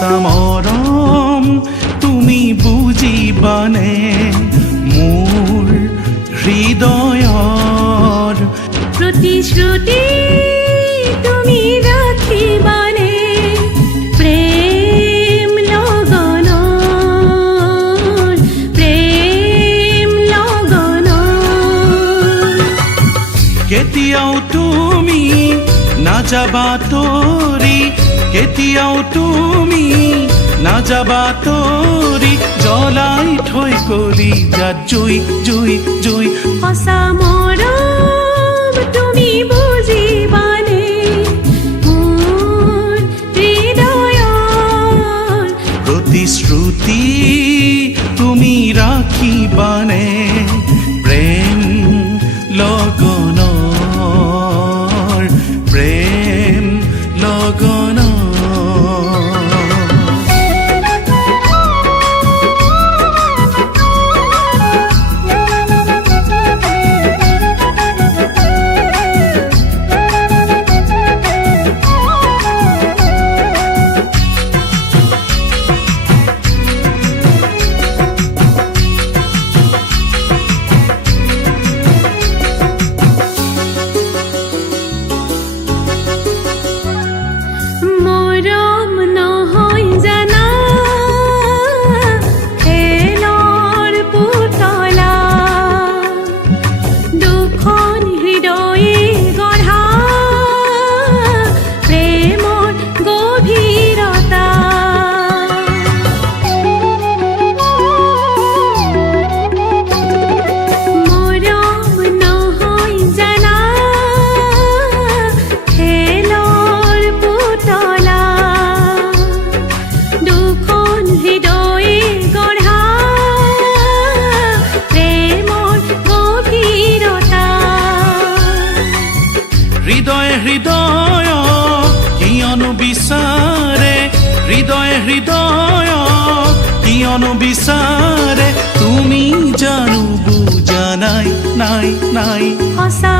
সঁচা মৰম তুমি বুজিবানে মোৰ হৃদয়ৰ প্ৰতিশ্ৰুতি তুমি ৰাখিবানে প্ৰেম লগনৰ কেতিয়াও তুমি নাযাবা তৰি কেতিয়াও তুমি নাযাবা তৰি জ্বলাই থৈ কলি যাত জুই জুই জুই সঁচা মৰম তুমি বুজিবানে মোৰ হৃদয়ৰ প্ৰতিশ্ৰুতি তুমি ৰাখিবানে প্ৰেম লগনৰ প্ৰেম লগনৰ মৰম নহয় জানা খেলৰ পুতলা দুখন হৃদয়ে গঢ়া প্ৰেমৰ গভীৰতা মৰম নহয় জানা খেলৰ পুতলা দুখন হৃদয়ে গঢ়া প্ৰেমৰ গভীৰতা হৃদয় হৃদয় কিয়নো বিচাৰে হৃদয় হৃদয় কিয়নো বিচাৰে তুমি জানো বুজা নাই নাই নাই সঁচা